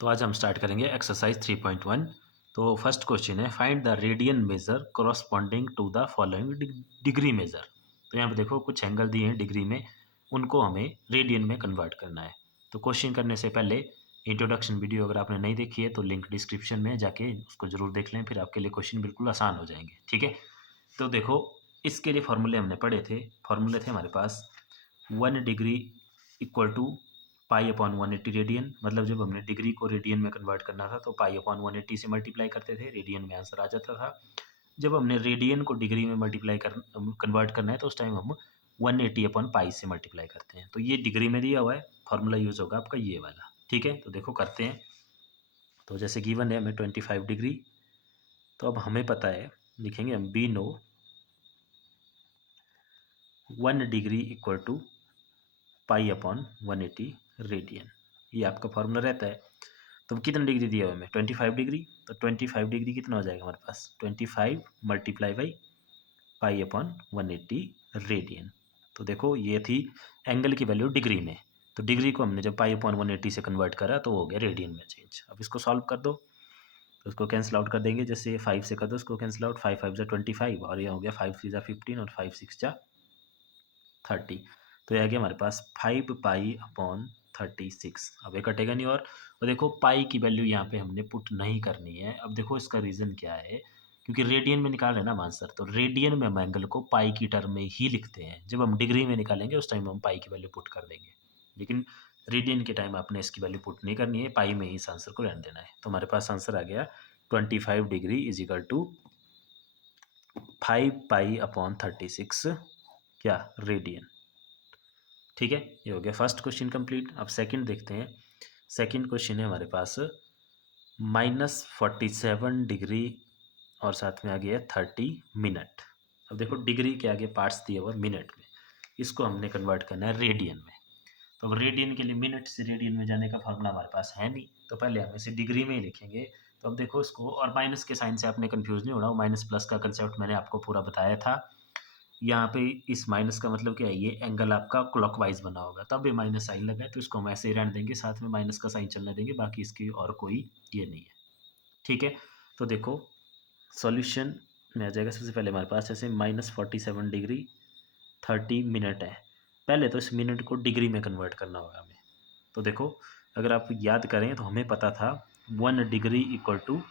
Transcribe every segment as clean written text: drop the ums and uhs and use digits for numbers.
तो आज हम स्टार्ट करेंगे एक्सरसाइज 3.1। तो फर्स्ट क्वेश्चन है find the radian measure corresponding to the following degree measure. तो यहाँ पे देखो कुछ एंगल दिए हैं डिग्री में, उनको हमें रेडियन में कन्वर्ट करना है। तो क्वेश्चन करने से पहले इंट्रोडक्शन वीडियो अगर आपने नहीं देखी है तो लिंक डिस्क्रिप्शन में जाके उसको जरूर देख लें, फिर आपके लिए क्वेश्चन बिल्कुल आसान हो जाएंगे। ठीक है, तो देखो इसके लिए फॉर्मूले हमने पढ़े थे। फॉर्मूले थे हमारे पास 1 degree equal to pi upon 180 radian. मतलब जब हमने डिग्री को रेडियन में कन्वर्ट करना था तो पाई अपॉन 180 से मल्टीप्लाई करते थे, रेडियन में आंसर आ जाता था। जब हमने रेडियन को डिग्री में मल्टीप्लाई कन्वर्ट करना है तो उस टाइम हम 180 अपॉन पाई से मल्टीप्लाई करते हैं। तो ये डिग्री में दिया हुआ है, फॉर्मूला यूज होगा आपका ये वाला। ठीक है, तो देखो करते हैं। तो जैसे गिवन है हमें 25 डिग्री, तो अब हमें पता है, लिखेंगे हम we know 1 degree equal to pi upon 180 radian. ये आपका फॉर्मूला रहता है। तो कितना डिग्री दिया हुआ हमें 25 डिग्री, तो 25 डिग्री कितना हो जाएगा हमारे पास 25 multiply by pi upon 180 radian. तो देखो ये थी एंगल की वैल्यू डिग्री में, तो डिग्री को हमने जब पाई अपॉन 180 से कन्वर्ट करा तो हो गया रेडियन में चेंज। अब इसको सॉल्व कर दो, तो उसको कैंसिल आउट कर देंगे। जैसे 5 से कर दो उसको कैंसिल आउट, 5 5 जा 25 और ये हो गया 5 3 जा 15 और 5 6 जा 30। तो ये आ गया हमारे पास 5 पाई अपॉन 36। अब ये कटेगा नहीं। और देखो पाई की वैल्यू यहाँ पे हमने पुट नहीं करनी है। अब देखो इसका रीज़न क्या है, क्योंकि रेडियन में निकाल रहे हैं ना हम आंसर, तो रेडियन में हम एंगल को पाई की टर्म में ही लिखते हैं। जब हम डिग्री में निकालेंगे उस टाइम हम पाई की वैल्यू पुट कर देंगे, लेकिन रेडियन के टाइम आपने इसकी वैल्यू पुट नहीं करनी है, पाई में ही इस आंसर को रहने देना है। तो हमारे पास आंसर आ गया 25 degree is equal to 5 pi upon 36 क्या रेडियन। ठीक है, ये हो गया फर्स्ट क्वेश्चन कंप्लीट। अब सेकंड देखते हैं। सेकंड क्वेश्चन है हमारे पास -47 डिग्री और साथ में आ गया 30 मिनट। अब देखो डिग्री के आगे पार्ट्स दिए हुआ मिनट में, इसको हमने कन्वर्ट करना है रेडियन में। तो अब रेडियन के लिए मिनट से रेडियन में जाने का फॉर्मूला हमारे पास है नहीं, तो पहले हम इसे डिग्री में ही लिखेंगे। तो अब देखो इसको, और माइनस के साइन से आपने कंफ्यूज नहीं होना, वो माइनस प्लस का कंसेप्ट मैंने आपको पूरा बताया था। यहाँ पे इस माइनस का मतलब क्या है, ये एंगल आपका क्लॉकवाइज बना होगा तब ये माइनस साइन लगा है, तो इसको हम ऐसे ही रहने देंगे, साथ में माइनस का साइन चलने देंगे, बाकी इसकी और कोई ये नहीं है। ठीक है, तो देखो सॉल्यूशन में आ जाएगा। सबसे पहले हमारे पास जैसे -47 डिग्री 30 मिनट है, पहले तो इस मिनट को डिग्री में कन्वर्ट करना होगा हमें। तो देखो अगर आप याद करें तो हमें पता था 1 डिग्री इक्वल टू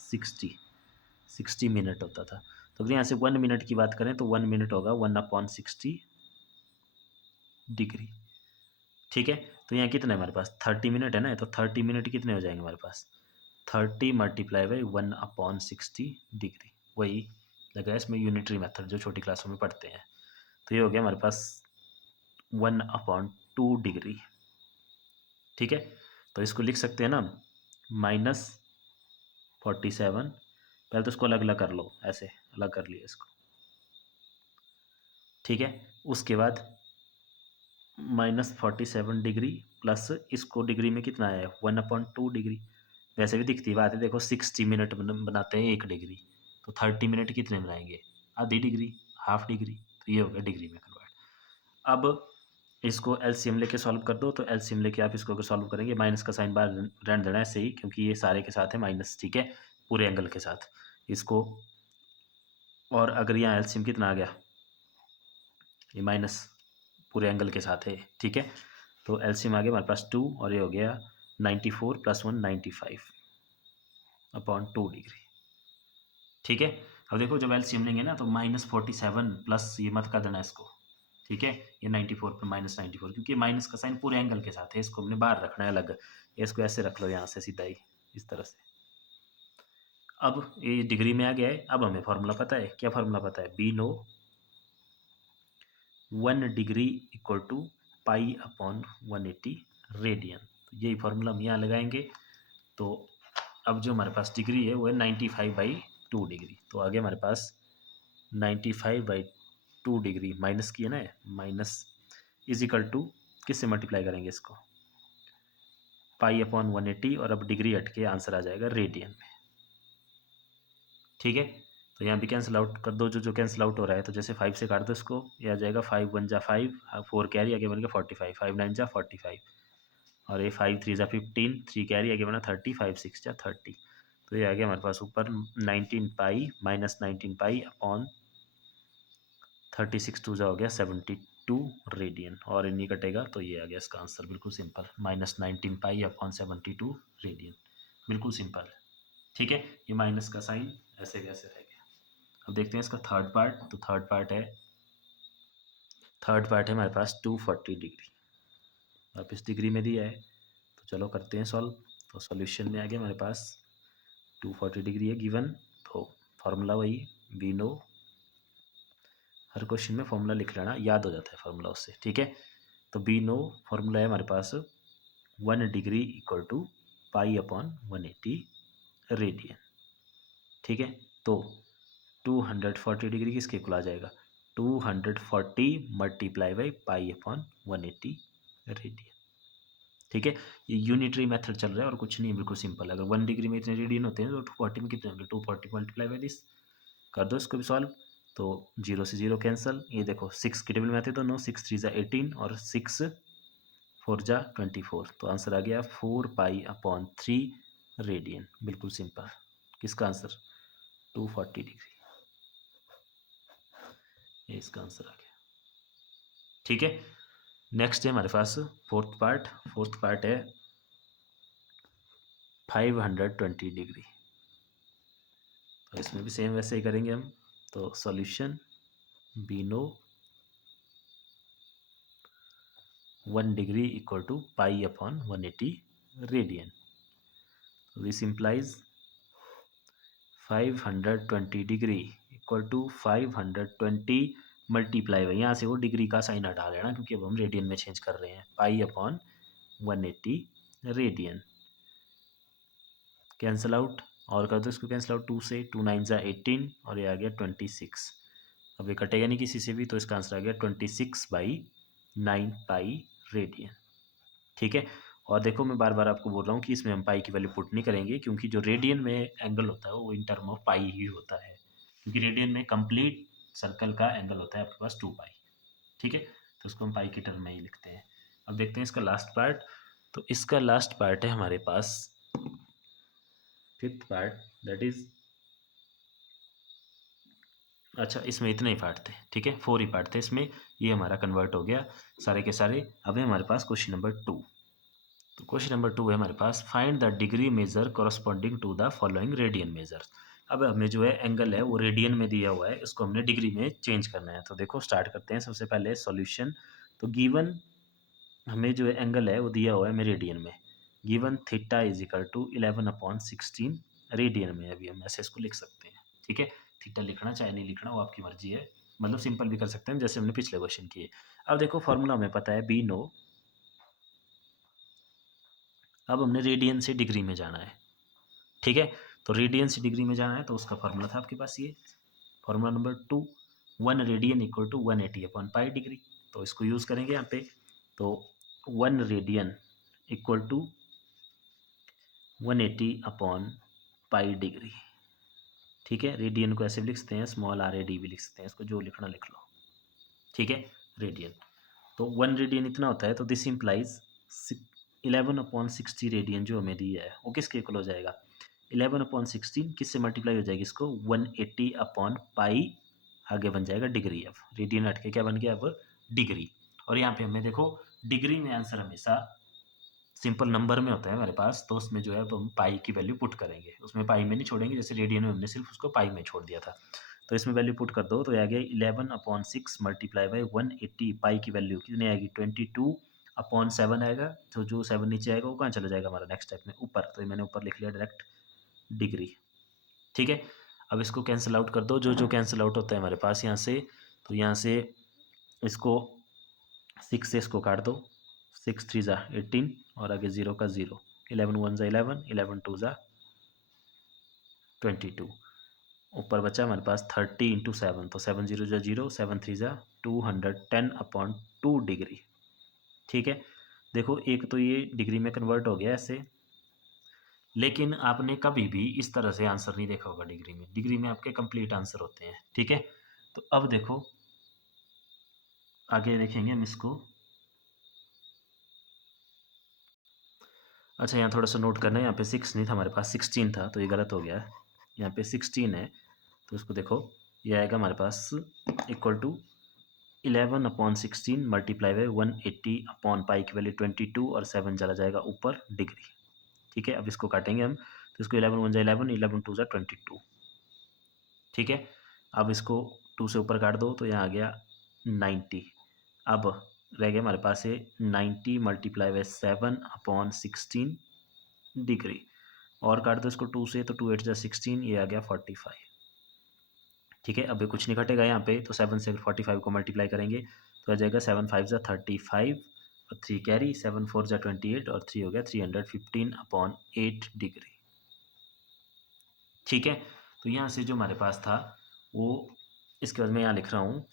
60 मिनट होता था। तो अगर यहाँ से 1 मिनट की बात करें तो 1 मिनट होगा 1/60 डिग्री। ठीक है, तो यहाँ कितना है हमारे पास 30 मिनट है ना, तो 30 मिनट कितने हो जाएंगे हमारे पास 30 मल्टीप्लाई बाई 1/60 डिग्री। वही लगा है इसमें यूनिटरी मेथड जो छोटी क्लासों में पढ़ते हैं। तो ये हो गया हमारे पास 1/2 डिग्री। ठीक है, तो इसको लिख सकते हैं ना -47, पहले तो इसको अलग अलग कर लो, ऐसे अलग कर लिया इसको। ठीक है, उसके बाद -47 डिग्री प्लस इसको डिग्री में कितना आया 1/2 डिग्री। वैसे भी दिखती बात है, देखो 60 मिनट बनाते हैं 1 डिग्री, तो 30 मिनट कितने बनाएंगे आधी डिग्री, हाफ डिग्री। तो ये हो गया डिग्री में कन्वर्ट। अब इसको एलसीएम लेके सॉल्व कर दो, तो एलसीएम लेके आप इसको अगर सॉल्व करेंगे, माइनस का साइन बाहर रहने देना है सही, क्योंकि ये सारे के साथ है माइनस। ठीक है, पूरे एंगल के साथ इसको, और अगर यहाँ एलसीएम कितना आ गया, ये माइनस पूरे एंगल के साथ है। ठीक है, तो एलसीएम आ गया हमारे पास 2 और ये हो गया 94 + 1 95/2 डिग्री। ठीक है, अब देखो जब एलसीएम लेंगे ना तो -47 प्लस ये मत कर देना इसको। ठीक है, ये 94 पर -94, क्योंकि माइनस का साइन पूरे एंगल के साथ है, इसको हमने बाहर रखना है अलग। इसको ऐसे रख लो यहाँ से सीधा ही इस तरह से। अब ये डिग्री में आ गया है। अब हमें फॉर्मूला पता है, क्या फॉर्मूला पता है, we know 1 degree equal to pi upon 180 radian. तो यही फॉर्मूला हम यहाँ लगाएंगे। तो अब जो हमारे पास डिग्री है वो है 95/2 डिग्री। तो आगे हमारे पास 95/2 डिग्री माइनस की है ना, माइनस इज इक्वल टू किससे मल्टीप्लाई करेंगे इसको, पाई अपॉन 180, और अब डिग्री हट के आंसर आ जाएगा रेडियन में। ठीक है, तो यहाँ भी कैंसिल आउट कर दो, जो कैंसिल आउट हो रहा है। तो जैसे 5 से काट दो इसको, ये आ जाएगा 5 1 जा 5, 4 कैरी आगे बन गया 45, 5 9 जा 45 और ये 5 3 15, 3 कैरी आगे बना 30, 5 6 30। तो ये आ गया हमारे पास ऊपर 19 पाई माइनस 19 पाई अपॉन 36 2 हो गया 72 रेडियन, और इन्हीं कटेगा तो ये आ गया इसका आंसर। बिल्कुल simple, minus 19 pi upon 72 radian, बिल्कुल सिंपल। ठीक है, ये माइनस का साइन ऐसे कैसे रह गया। अब देखते हैं इसका थर्ड पार्ट। तो थर्ड पार्ट है हमारे पास 240 डिग्री, अब इस डिग्री में दिया है, तो चलो करते हैं सॉल्व। तो सॉल्यूशन में आ गया हमारे पास 240 डिग्री है गिवन, तो फार्मूला वही वी नो, हर क्वेश्चन में फॉर्मूला लिख लेना, याद हो जाता है फार्मूला उससे। ठीक है, तो बी नो फार्मूला है हमारे पास 1 degree equal to pi upon 180 radian. ठीक है, तो 240 डिग्री किसके इक्वल आ जाएगा, 240 multiply by pi upon 180 radian. ठीक है, ये यूनिटरी मेथड चल रहा है और कुछ नहीं है, बिल्कुल सिंपल। अगर 1 डिग्री में इतने रेडियन होते हैं तो 240 में कितने होंगे, 240 मल्टीप्लाई बाई दिस, कर दो इसको भी सॉल्व। तो 0 से 0 कैंसिल, ये देखो 6 की टेबल में आते तो 9 6 3 ज़ा 18 और 6 4 ज़ा 24, तो आंसर आ गया 4 पाई अपॉन 3 रेडियन, बिल्कुल सिंपल। किसका आंसर 240 डिग्री, ये इसका आंसर आ गया। ठीक है, नेक्स्ट है हमारे पास फोर्थ पार्ट है 520 डिग्री, तो इसमें भी सेम वैसे ही करेंगे हम। तो solution we know 1 degree equal to pi upon 180 radian, this implies 520 degree equal to 520 multiply by, यहाँ से वो डिग्री का साइन हटा लेना क्योंकि अब हम रेडियन में चेंज कर रहे हैं, पाई अपॉन 180 रेडियन, कैंसिल आउट और कर दो इसको कैंसिल आउट, 2 से 2 9 ज़ा 18 और ये आ गया 26। अब ये कटेगा नहीं किसी से भी, तो इसका आंसर आ गया 26/9 पाई रेडियन। ठीक है, और देखो मैं बार बार आपको बोल रहा हूँ कि इसमें हम पाई की वैल्यू पुट नहीं करेंगे, क्योंकि जो रेडियन में एंगल होता है वो इन टर्म ऑफ पाई ही होता है, क्योंकि रेडियन में कंप्लीट सर्कल का एंगल होता है आपके पास 2 पाई। ठीक है, तो उसको हम पाई की टर्म में ही लिखते हैं। अब देखते हैं इसका लास्ट पार्ट। तो इसका लास्ट पार्ट है हमारे पास फिफ्थ पार्ट, दैट इज, अच्छा इसमें इतने ही पार्ट थे। ठीक है, 4 ही पार्ट थे इसमें, ये हमारा कन्वर्ट हो गया सारे के सारे। अब है हमारे पास क्वेश्चन नंबर 2। तो क्वेश्चन नंबर 2 है हमारे पास, find the degree measure corresponding to the following radian measure. अब हमें जो है एंगल है वो रेडियन में दिया हुआ है, इसको हमने डिग्री में चेंज करना है। तो देखो स्टार्ट करते हैं, सबसे पहले सॉल्यूशन। तो गिवन हमें जो है एंगल है वो दिया हुआ है हमें रेडियन में, given theta is equal to 11/16 radian में, अभी हम ऐसे इसको लिख सकते हैं। ठीक है, थीटा लिखना चाहे नहीं लिखना वो आपकी मर्जी है, मतलब सिंपल भी कर सकते हैं जैसे हमने पिछले क्वेश्चन किए। अब देखो फॉर्मूला हमें पता है बी नो, अब हमने रेडियन से डिग्री में जाना है। ठीक है, तो रेडियन से डिग्री में जाना है तो उसका फॉर्मूला था आपके पास ये, formula number 2, 1 radian equal to 180 upon pi degree, तो इसको यूज़ करेंगे यहाँ पे। तो 1 radian equal to 180 upon pi degree. ठीक है, रेडियन को ऐसे भी लिख सकते हैं, स्मॉल आर ए डी भी लिख सकते हैं, इसको जो लिखना लिख लो। ठीक है, रेडियन, तो 1 रेडियन इतना होता है, तो दिस इम्प्लाइज 11/60 रेडियन जो हमें दिया है वो किसके इक्वल हो जाएगा, 11/16 किससे मल्टीप्लाई हो जाएगी इसको 180 अपॉन पाई, आगे बन जाएगा डिग्री। अब रेडियन हट के क्या बन गया अब डिग्री, और यहाँ पे हमें देखो डिग्री में आंसर हमेशा सिंपल नंबर में होता है हमारे पास, तो उसमें जो है अब हम पाई की वैल्यू पुट करेंगे, उसमें पाई में नहीं छोड़ेंगे, जैसे रेडियन में हमने सिर्फ उसको पाई में छोड़ दिया था। तो इसमें वैल्यू पुट कर दो, तो ये आ गया 11/6 मल्टीप्लाई बाई 180, पाई की वैल्यू कितनी आएगी 22/7 आएगा, तो जो 7 नीचे आएगा वो कहाँ चला जाएगा हमारा नेक्स्ट स्टेप में ऊपर, तो ये मैंने ऊपर लिख लिया डायरेक्ट डिग्री। ठीक है, अब इसको कैंसिल आउट कर दो, जो जो कैंसिल आउट होता है हमारे पास यहाँ से, तो यहाँ से इसको 6 से इसको काट दो, 6 3 ज़ा 18 और आगे 0 का 0, 11 1 ज़ा 11, 11 2 ज़ा 22, ऊपर बचा हमारे पास 30 इंटू 7, तो 7 0 ज़ा 0, 7 3 ज़ा 210 अपॉन 2 डिग्री। ठीक है, देखो एक तो ये डिग्री में कन्वर्ट हो गया ऐसे, लेकिन आपने कभी भी इस तरह से आंसर नहीं देखा होगा डिग्री में, डिग्री में आपके कंप्लीट आंसर होते हैं। ठीक है, तो अब देखो आगे देखेंगे हम इसको, अच्छा, यहाँ थोड़ा सा नोट करना है, यहाँ पे 6 नहीं था हमारे पास, 16 था, तो ये गलत हो गया है। यहाँ पे 16 है, तो इसको देखो, ये आएगा हमारे पास इक्वल टू 11/16 मल्टीप्लाई बाई 180/पाई की वैल्यू 22 और 7 चला जाएगा ऊपर डिग्री। ठीक है, अब इसको काटेंगे हम, तो इसको 11 1 जा 11, 11 2 जा 22। ठीक है, अब इसको 2 से ऊपर काट दो तो यहाँ आ गया 90। अब रह गया हमारे पास ये 90 मल्टीप्लाई बाई 7/16 डिग्री, और काट दो इसको 2 से, तो 2 8 जा 16, ये आ गया 45। ठीक है, अब ये कुछ नहीं घटेगा यहाँ पे, तो 7 से 45 को मल्टीप्लाई करेंगे तो आ जाएगा 7 5 जा 35 और 3 कैरी, 7 4 जा 28 और 3 हो गया 315/8 डिग्री। ठीक है, तो यहाँ से जो हमारे पास था वो, इसके बाद मैं यहाँ लिख रहा हूँ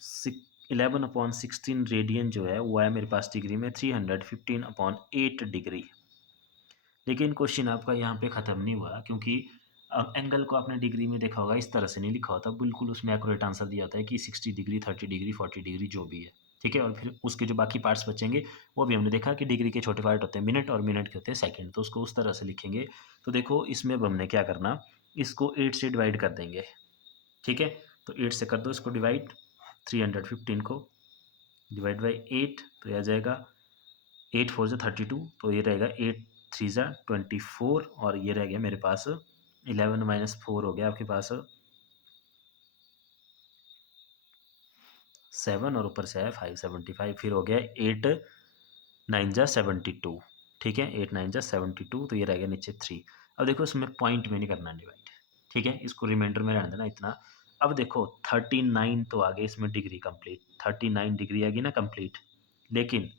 11/16 रेडियन जो है वो है मेरे पास डिग्री में 315/8 डिग्री। लेकिन क्वेश्चन आपका यहाँ पे ख़त्म नहीं हुआ, क्योंकि एंगल को आपने डिग्री में देखा होगा, इस तरह से नहीं लिखा होता, बिल्कुल उसमें एक्यूरेट आंसर दिया होता है कि 60 डिग्री 30 डिग्री 40 डिग्री जो भी है। ठीक है, और फिर उसके जो बाकी पार्ट्स बचेंगे वो भी हमने देखा कि डिग्री के छोटे पार्ट होते हैं मिनट और मिनट के होते हैं सेकंड, तो उसको उस तरह से लिखेंगे। तो देखो इसमें अब हमने क्या करना, इसको 8 से डिवाइड कर देंगे। ठीक है, तो 8 से कर दो इसको डिवाइड, 315 को डिवाइड बाई 8, तो यह आ जाएगा 8 4 जा 32, तो ये रहेगा 8 3 जा 24, और ये रह गया मेरे पास 11 माइनस 4 हो गया आपके पास 7, और ऊपर से आया 575, फिर हो गया 8 9 जा 72। ठीक है, 8 9 जा 72, तो ये रह गया नीचे 3। अब देखो इसमें पॉइंट में नहीं करना डिवाइड। ठीक है, इसको रिमाइंडर में रहने देना इतना। अब देखो 39 तो आगे इसमें डिग्री कंप्लीट, 39 डिग्री आ गई ना कंप्लीट, लेकिन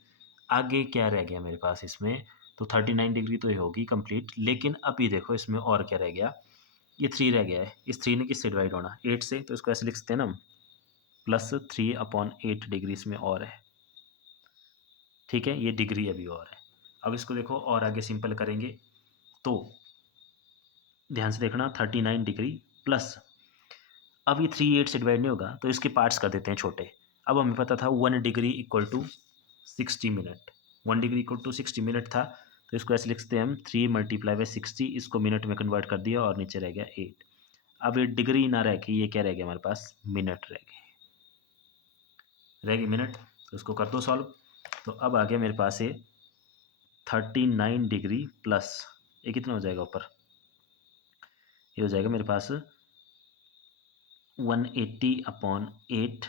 आगे क्या रह गया मेरे पास इसमें, तो 39 डिग्री तो ये होगी कंप्लीट, लेकिन अभी देखो इसमें और क्या रह गया, ये 3 रह गया है। इस 3 ने किससे डिवाइड होना, 8 से, तो इसको ऐसे लिख सकते हैं ना हम, +3/8 डिग्री इसमें और है। ठीक है, ये डिग्री अभी और है। अब इसको देखो और आगे सिंपल करेंगे, तो ध्यान से देखना 39 डिग्री प्लस, अब ये 3 8 से डिवाइड नहीं होगा, तो इसके पार्ट्स कर देते हैं छोटे। अब हमें पता था 1 degree equal to 60 minute, 1 degree equal to 60 minute था, तो इसको ऐसे लिखते हैं हम 3 मल्टीप्लाई बाई 60, इसको मिनट में कन्वर्ट कर दिया और नीचे रह गया 8। अब ये डिग्री ना रह के ये क्या रह गया हमारे पास, मिनट रह गए मिनट, तो इसको कर दो सॉल्व। तो अब आ गया मेरे पास ये 39 डिग्री प्लस, ये कितना हो जाएगा ऊपर, ये हो जाएगा मेरे पास 180/8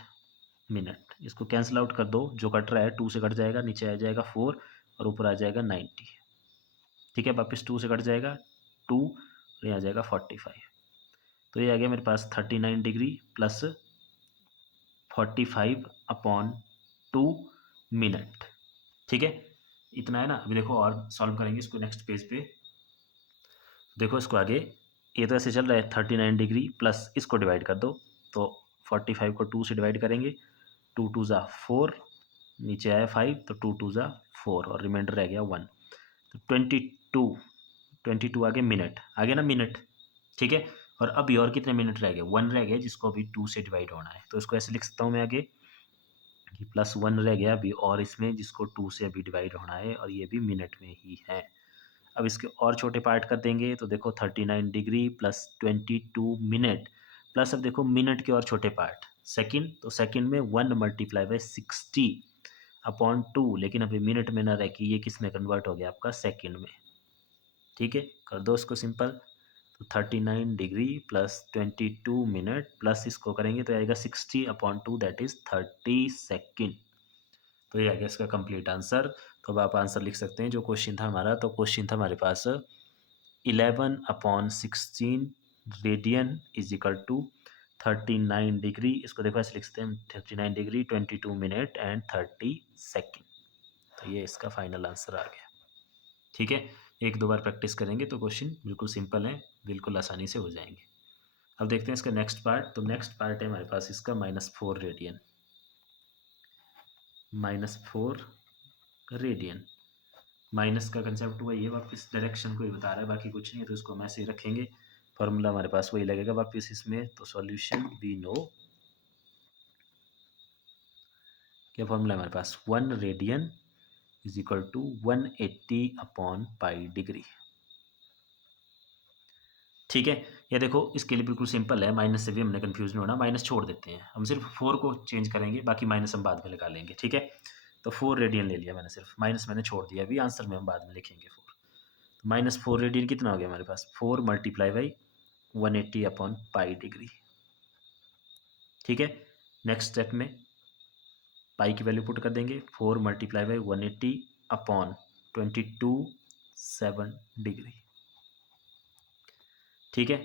मिनट। इसको कैंसिल आउट कर दो, जो कट रहा है 2 से कट जाएगा, नीचे आ जाएगा 4 और ऊपर आ जाएगा 90। ठीक है, वापस 2 से कट जाएगा 2 और यहाँ आ जाएगा 45। तो ये आ गया मेरे पास 39 डिग्री प्लस 45/2 मिनट। ठीक है, इतना है ना। अभी देखो और सॉल्व करेंगे इसको नेक्स्ट पेज पे। देखो इसको आगे, ये तो ऐसे चल रहा है 39 डिग्री प्लस, इसको डिवाइड कर दो, तो 45 को 2 से डिवाइड करेंगे, 2 2 ज़ा 4, नीचे आया 5, तो 2 2 ज़ा 4 और रिमाइंडर रह गया 1, तो 22 आगे मिनट, आगे ना मिनट। ठीक है, और अभी और कितने मिनट रह गए, 1 रह गए जिसको अभी 2 से डिवाइड होना है, तो इसको ऐसे लिख सकता हूँ मैं आगे कि +1 रह गया अभी और इसमें, जिसको 2 से अभी डिवाइड होना है, और ये भी मिनट में ही है। अब इसके और छोटे पार्ट कर देंगे, तो देखो 39 डिग्री प्लस 22 मिनट प्लस, अब देखो मिनट के और छोटे पार्ट सेकंड, तो सेकंड में 1 मल्टीप्लाई बाई 60/2, लेकिन अभी मिनट में ना रह के ये किस में कन्वर्ट हो गया आपका, सेकंड में। ठीक है, कर दो इसको सिंपल, तो 39 डिग्री प्लस 22 मिनट प्लस इसको करेंगे तो आएगा 60/2, दैट इज 30 सेकेंड। तो ये आ गया इसका कंप्लीट आंसर। तो अब आप आंसर लिख सकते हैं जो क्वेश्चन था हमारा। तो क्वेश्चन था हमारे पास 11/16 radian is equal to 39 degree, इसको देखो ऐसे लिख सकते हैं 39 डिग्री 22 मिनट एंड 30 सेकेंड। तो ये इसका फाइनल आंसर आ गया। ठीक है, एक दो बार प्रैक्टिस करेंगे तो क्वेश्चन बिल्कुल सिंपल है, बिल्कुल आसानी से हो जाएंगे। अब देखते हैं इसका नेक्स्ट पार्ट। तो नेक्स्ट पार्ट है हमारे पास इसका -4 रेडियन, -4 रेडियन। माइनस का कंसेप्ट हुआ ये, वापस डायरेक्शन को ही बता रहा है, बाकी कुछ नहीं है, तो इसको हम ऐसे ही रखेंगे। फॉर्मूला हमारे पास वही लगेगा वापस इसमें। तो सॉल्यूशन वी नो, क्या फॉर्मूला है हमारे पास, 1 radian is equal to 180 upon pi degree. ठीक है, ये देखो इसके लिए बिल्कुल सिंपल है, माइनस से भी हमने कंफ्यूज नहीं होना, माइनस छोड़ देते हैं, हम सिर्फ 4 को चेंज करेंगे, बाकी माइनस हम बाद में लगा लेंगे। ठीक है, तो 4 रेडियन ले लिया मैंने, सिर्फ माइनस मैंने छोड़ दिया, अभी आंसर में हम बाद में लिखेंगे 4। तो -4 रेडियन कितना हो गया हमारे पास, 4 multiply by 180 upon pi degree. ठीक है, नेक्स्ट स्टेप में पाई की वैल्यू पुट कर देंगे, 4 मल्टीप्लाई बाई 180 अपॉन 22.7 डिग्री। ठीक है,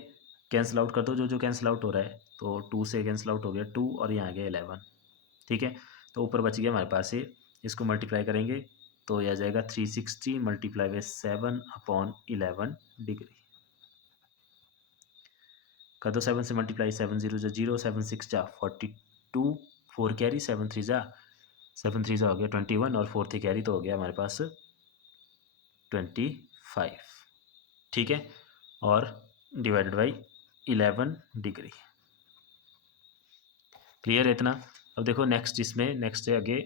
कैंसिल आउट कर दो, जो जो कैंसिल आउट हो रहा है, तो 2 से कैंसिल आउट हो गया 2 और यहाँ आ गया 11। ठीक है, तो ऊपर बच गया हमारे पास ये, इसको मल्टीप्लाई करेंगे तो यह आ जाएगा 360 मल्टीप्लाई बाई 7 अपॉन 11 डिग्री। कर दो 7 से मल्टीप्लाई, 7 0 जा 0, 7 6 जा 42, 4 कैरी, 7 3 जा हो गया 21 और 4 थी कैरी, तो हो गया हमारे पास 25। ठीक है, और डिवाइडेड बाई 11 डिग्री। क्लियर है इतना। अब देखो नेक्स्ट, इसमें नेक्स्ट है आगे।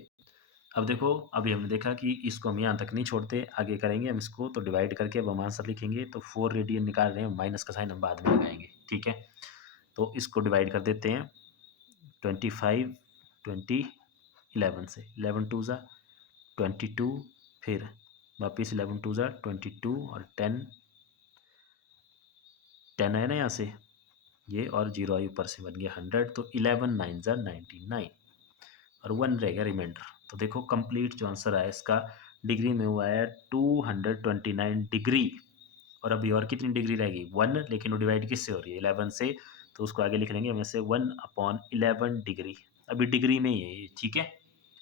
अब देखो अभी हमने देखा कि इसको हम यहाँ तक नहीं छोड़ते, आगे करेंगे हम इसको, तो डिवाइड करके अब हम आंसर लिखेंगे। तो 4 रेडियन निकाल रहे हैं, माइनस का साइन हम बाद में लगाएंगे। ठीक है, तो इसको डिवाइड कर देते हैं 25 20 11 से, 11 2 ज़ा 22, फिर वापिस 11 2 ज़ा 22 और 10 है ना यहाँ से ये, और 0 आई ऊपर से, बन गया 100। तो 11 9 ज़ा 99 और 1 रह गया रिमाइंडर। तो देखो कंप्लीट जो आंसर आया इसका डिग्री में हुआ है 229 डिग्री। और अभी और कितनी डिग्री रहेगी, 1, लेकिन वो डिवाइड किससे हो रही है, 11 से, तो उसको आगे लिख लेंगे वैसे 1 अपॉन 11 डिग्री। अभी डिग्री में ही है ये। ठीक है,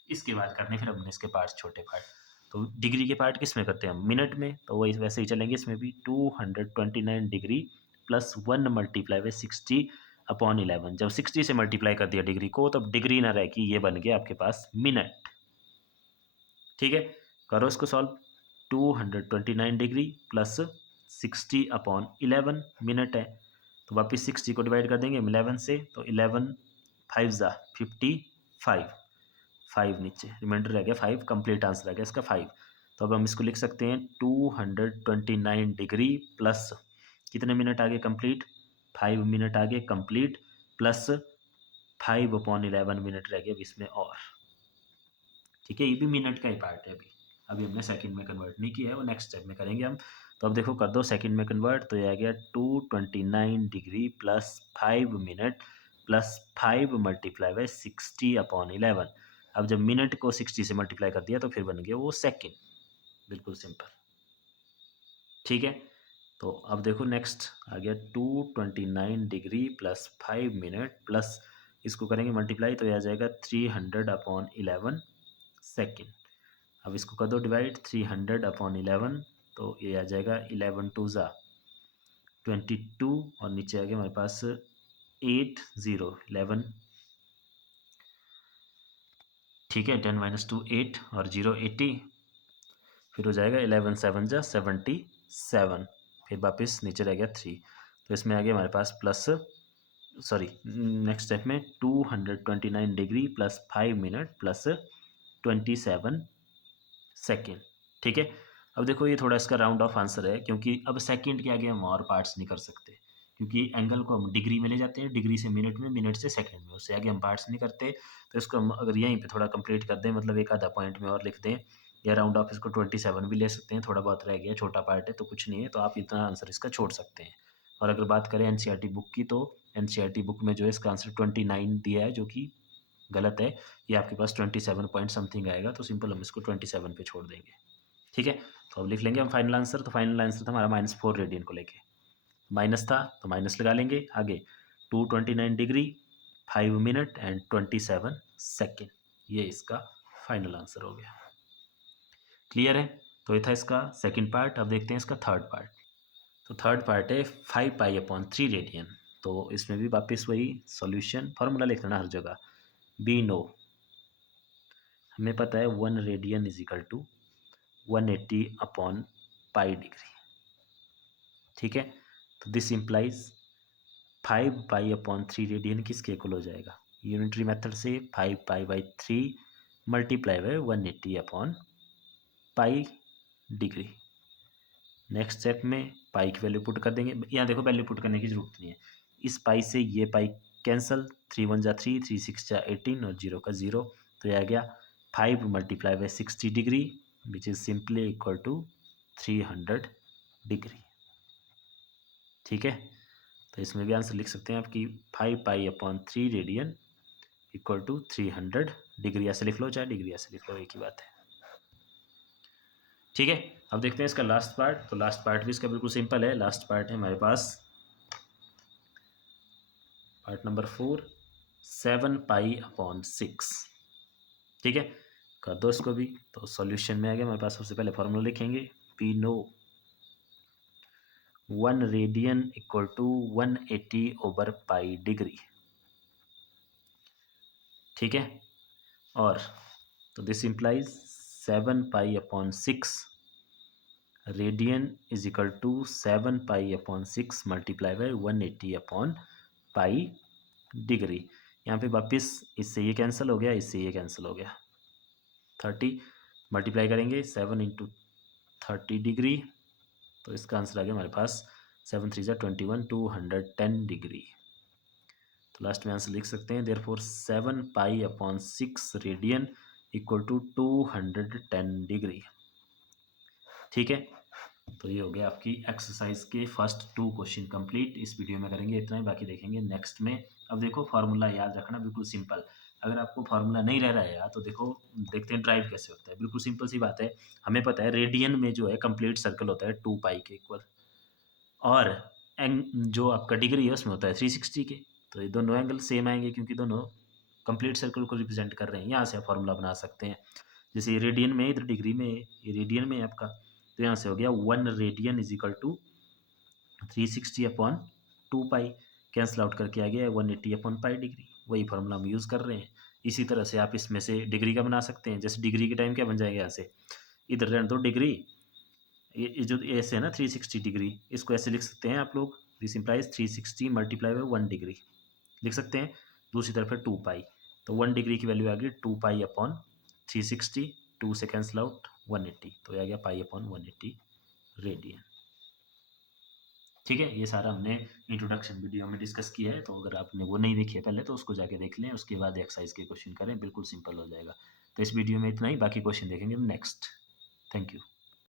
इसके बाद करने फिर हमने इसके पार्ट्स, छोटे पार्ट। तो डिग्री के पार्ट किस में करते हैं हम, मिनट में, तो वही वैसे ही चलेंगे इसमें भी। 229 degree plus 1 multiply by 60 upon 11। जब 60 से मल्टीप्लाई कर दिया डिग्री को, तब डिग्री ना रह की ये बन गया आपके पास मिनट। ठीक है, करो इसको solve. 229 degree plus 60 upon 11 minute है, तो वापिस 60 को डिवाइड कर देंगे 11 से, तो 11 5 ज़ा 55, 5 नीचे रिमाइंडर रह गया 5, कंप्लीट आंसर आ गया इसका 5। तो अब हम इसको लिख सकते हैं 229 डिग्री प्लस कितने मिनट आगे कंप्लीट, 5 मिनट आगे कंप्लीट, प्लस 5 अपॉन 11 मिनट रह गया अब इसमें और। ठीक है, ये भी मिनट का ही पार्ट है। अभी हमने सेकंड में कन्वर्ट नहीं किया है, वो नेक्स्ट स्टेप में करेंगे हम। तो अब देखो कर दो सेकंड में कन्वर्ट, तो ये आ गया 229 degree plus 5 minute plus 5 multiply by 60 upon 11। अब जब मिनट को 60 से मल्टीप्लाई कर दिया तो फिर बन गया वो सेकंड, बिल्कुल सिंपल। ठीक है, तो अब देखो नेक्स्ट आ गया 229 डिग्री प्लस 5 मिनट प्लस, इसको करेंगे मल्टीप्लाई, तो यह आ जाएगा 300 अपॉन 11 सेकेंड। अब इसको कर दो डिवाइड, 300 अपॉन 11, तो ये आ जाएगा 11 2 ज़ा 22 और नीचे आ गया हमारे पास 8 0 11। ठीक है, 10 - 2 8 और 0 80, फिर हो जाएगा 11 7 ज़ा 77, फिर वापस नीचे रह गया 3। तो इसमें आ गया हमारे पास प्लस, सॉरी नेक्स्ट स्टेप में 229 degree plus 5 minute plus 27 second. ठीक है, अब देखो ये थोड़ा इसका राउंड ऑफ आंसर है, क्योंकि अब सेकंड के आगे हम और पार्ट्स नहीं कर सकते, क्योंकि एंगल को हम डिग्री में ले जाते हैं, डिग्री से मिनट में, मिनट से सेकंड में, उससे आगे हम पार्ट्स नहीं करते। तो इसको हम अगर यहीं पे थोड़ा कंप्लीट कर दें, मतलब एक आधा पॉइंट में और लिख दें, या राउंड ऑफ इसको 27 भी ले सकते हैं, थोड़ा बहुत रह गया, छोटा पार्ट है तो कुछ नहीं है, तो आप इतना आंसर इसका छोड़ सकते हैं। और अगर बात करें एनसीईआरटी बुक की, तो एनसीईआरटी बुक में जो है इसका आंसर 29 दिया है, जो कि गलत है। ये आपके पास 27 पॉइंट समथिंग आएगा, तो सिंपल हम इसको 27 पे छोड़ देंगे। ठीक है, तो अब लिख लेंगे हम फाइनल आंसर। तो फाइनल आंसर था हमारा -4 रेडियन को लेके, माइनस था तो माइनस लगा लेंगे आगे, 229 डिग्री 5 मिनट एंड 27 सेकेंड, ये इसका फाइनल आंसर हो गया। क्लियर है, तो ये था इसका सेकेंड पार्ट। अब देखते हैं इसका थर्ड पार्ट। तो थर्ड पार्ट है 5 पाई अपॉन 3 रेडियन। तो इसमें भी वापस वही सॉल्यूशन फार्मूला लिख लेना हर जगह। बी नो, हमें पता है 1 radian is equal to 180 upon pi degree. ठीक है, तो this implies 5 pi upon 3 radian किसके इक्वल हो जाएगा, यूनिटरी मेथड से 5 pi by 3 multiply by 180 upon pi degree. Next step में पाई की वैल्यू पुट कर देंगे। यहाँ देखो वैल्यू पुट करने की जरूरत नहीं है, इस पाई से ये पाई कैंसल, 3 × 1 = 3, 3 × 6 = 18 और 0 का 0, तो ये आ गया 5 × 60 degree which is simply equal to 300 degree. ठीक है, तो इसमें भी आंसर लिख सकते हैं आप कि 5π/3 रेडियन इक्वल टू 300 डिग्री। ऐसे लिख लो चाहे डिग्री ऐसे लिख लो, एक ही बात है। ठीक है, अब देखते हैं इसका लास्ट पार्ट। तो लास्ट पार्ट भी इसका बिल्कुल सिंपल है। लास्ट पार्ट है हमारे पास पार्ट नंबर 4, 7π/6। ठीक है, कर दो इसको भी। तो सॉल्यूशन में आ गया हमारे पास, सबसे पहले फॉर्मूला लिखेंगे। We know 1 radian equal to 180/π degree. ठीक है, और तो this implies 7π/6 radian is equal to 7π/6 multiply by 180/π degree. यहाँ पे वापस इससे ये कैंसिल हो गया, इससे ये कैंसिल हो गया, 30 मल्टीप्लाई करेंगे 7 × 30 डिग्री, तो इसका आंसर आ गया हमारे पास 7 × 3 = 21, 210 डिग्री। तो लास्ट में आंसर लिख सकते हैं therefore 7π/6 radian equal to 210 degree. ठीक है, तो ये हो गया आपकी एक्सरसाइज के फर्स्ट 2 क्वेश्चन कंप्लीट। इस वीडियो में करेंगे इतना ही, बाकी देखेंगे नेक्स्ट में। अब देखो फार्मूला याद रखना, बिल्कुल सिंपल। अगर आपको फार्मूला नहीं रह रहा है यार, तो देखो देखते हैं ड्राइव कैसे होता है। बिल्कुल सिंपल सी बात है, हमें पता है रेडियन में जो है कंप्लीट सर्कल होता है 2π के इक्वल, और जो आपका डिग्री है उसमें होता है 360 के। तो ये दोनों एंगल सेम आएंगे क्योंकि दोनों कंप्लीट सर्कल को रिप्रेजेंट कर रहे हैं। यहाँ से आप फार्मूला बना सकते हैं। जैसे ये रेडियन में, इधर डिग्री में, ये रेडियन में आपका, तो यहाँ से हो गया 1 radian is equal to 360/2π, cancel out करके आ गया 180/π डिग्री। वही फार्मूला हम यूज़ कर रहे हैं। इसी तरह से आप इसमें से डिग्री का बना सकते हैं। जैसे डिग्री के टाइम क्या बन जाएगा, यहाँ से इधर रहने दो डिग्री, ये जो ऐसे है ना 360 डिग्री, इसको ऐसे लिख सकते हैं आप लोग, this implies 360 multiply by 1 degree लिख सकते हैं। दूसरी तरफ है 2π, तो 1 डिग्री की वैल्यू आ गई 2π/360, 2 से कैंसिल आउट 180, तो ये आ गया π/180 रेडियन। ठीक है, ये सारा हमने इंट्रोडक्शन वीडियो में डिस्कस किया है, तो अगर आपने वो नहीं देखी है पहले तो उसको जाके देख लें, उसके बाद एक्सरसाइज के क्वेश्चन करें, बिल्कुल सिंपल हो जाएगा। तो इस वीडियो में इतना ही, बाकी क्वेश्चन देखेंगे नेक्स्ट। Thank you.